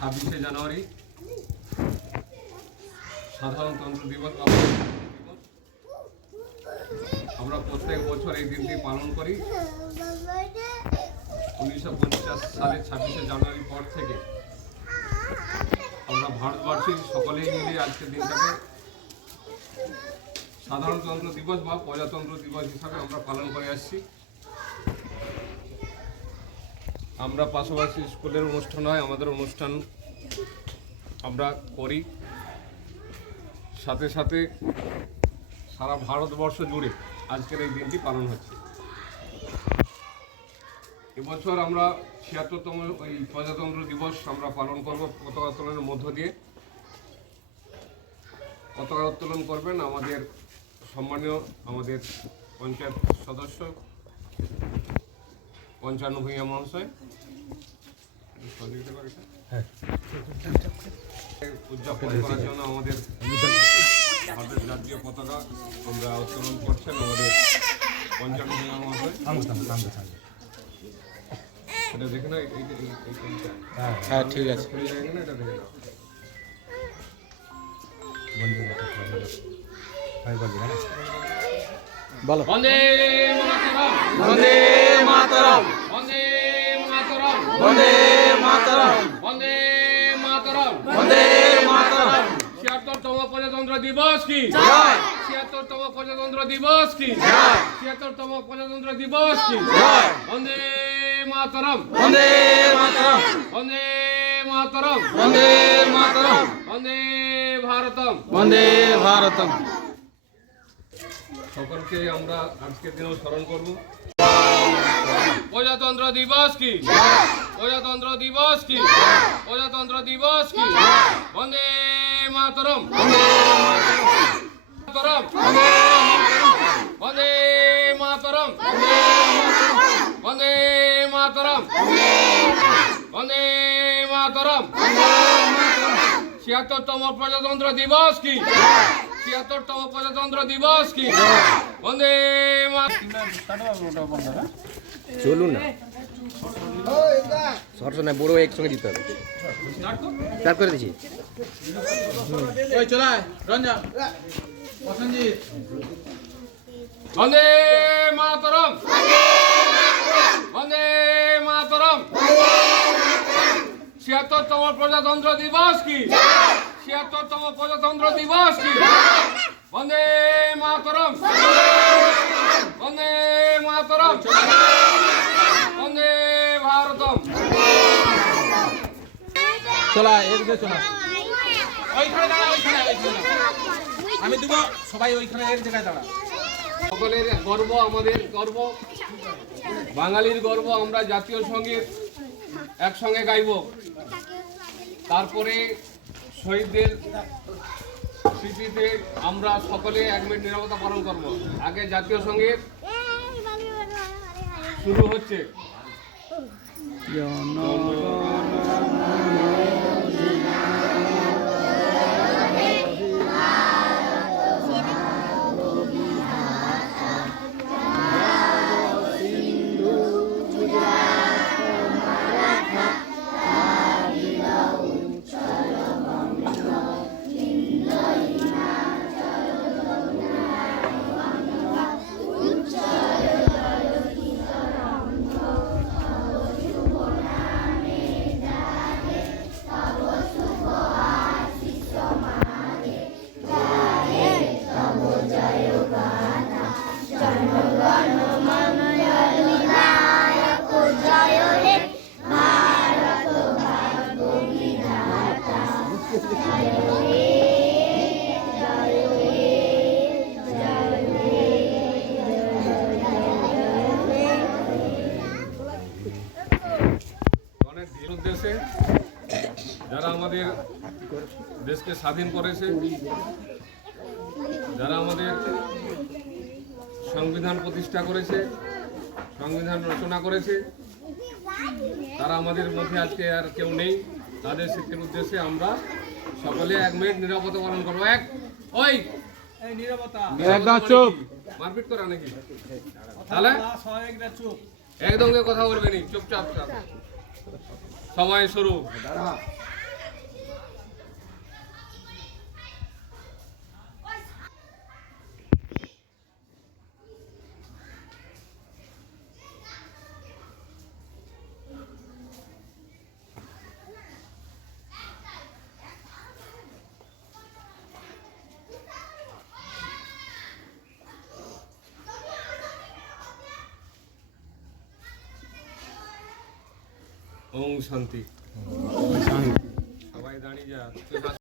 26শে জানুয়ারি সাধারণতন্ত্র দিবস। আমরা প্রত্যেক বছর এই দিনটি পালন করি। 1950 সালের 26শে জানুয়ারির পর থেকে আমরা ভারতবর্ষের সকলেই মিলে আজকের দিনটাকে সাধারণতন্ত্র দিবস বা প্রজাতন্ত্র দিবস হিসাবে আমরা পালন করে আসছি। আমরা পাশাপাশি স্কুলের অনুষ্ঠান হয়, আমাদের অনুষ্ঠান আমরা করি, সাথে সাথে সারা ভারতবর্ষ জুড়ে আজকের এই দিনটি পালন হচ্ছে। এবছর আমরা ৭৬তম ওই প্রজাতন্ত্র দিবস আমরা পালন করব পতাকা উত্তোলনের মধ্য দিয়ে। পতাকা উত্তোলন করবেন আমাদের সম্মানীয় আমাদের পঞ্চায়েত সদস্য পঞ্চান্ন ভূঁইয়া মহাশয়। উদযাপন করার জন্য আমাদের ভারতের জাতীয় পতাকা আমরা উত্তোলন করছেন আমাদের পঞ্চান্ন ভূঁইয়া মহাশয়। এটা দেখে না, হ্যাঁ ঠিক আছে। এটা দেখে না। বলো। বন্দে মাতরম, বন্দে মাতরম, বন্দে মাতরম, বন্দে মাতরম, বন্দে মাতরম, বন্দে মাতরম। ৭৬তম প্রজাতন্ত্র দিবস কি জয়। ৭৬তম প্রজাতন্ত্র দিবস কি জয়। ৭৬তম প্রজাতন্ত্র দিবস কি জয়। বন্দে মাতরম, বন্দে মাতরম, বন্দে মাতরম, বন্দে মাতরম, বন্দে ভারতম। বন্দে ভারতম। সকলকে আমরা আজকের দিনেও স্মরণ করব। প্রজাতন্ত্র দিবস কি প্রজাতন্ত্র দিবস কি প্রজাতন্ত্র দিবস কি বন্দে মাতরম, মাতরম, বন্দে মাতরম, বন্দে মাতরম, বন্দে মাতরম। ৭৬তম প্রজাতন্ত্র দিবস কি ৭৬তম প্রজাতন্ত্র দিবস কি বন্দে চলুন না, সরস্বতী না বড় একসঙ্গে দিতে হবে। স্টার্ট করে দিচ্ছি। ওই চলায় রঞ্জন প্রসেনজিৎ। বন্দে মাতরম, বন্দে মাতরম। ৭৬তম প্রজাতন্ত্র দিবস কি ৭৬তম প্রজাতন্ত্র দিবস কি বন্দে মাতরম, বন্দে মাতরম, বন্দে ভারতম। চলা এদিকে চলা, ওইখানে দাঁড়া, ওইখানে আমি দেবো, সবাই ওইখানে এক জায়গায় দাঁড়া। সকলের গর্ব, আমাদের গর্ব, বাঙালির গর্ব। আমরা জাতীয় সঙ্গীত একসঙ্গে গাইব, তারপরে শহীদদের স্মৃতিতে আমরা সকলে 1 মিনিট নীরবতা পালন করব। আগে জাতীয় সঙ্গীত শুরু হচ্ছে। উদ্দেশ্যে যারা আমাদের দেশকে স্বাধীন করেছে, যারা আমাদের সংবিধান প্রতিষ্ঠা করেছে, সংবিধান রচনা করেছে, তারা আমাদের মধ্যে আজকে আর কেউ নেই। তাদের স্মৃতির উদ্দেশ্যে আমরা সকলে 1 মিনিট নীরবতা পালন করবো। ওই নীরবতা, একদম চুপ। মারপিট করা নাকি? তাহলে একদম কেউ কথা বলবে নি, চুপচাপ থাক। সময় শুরু। ওম শান্তি। সবাই দাঁড়িয়ে যা।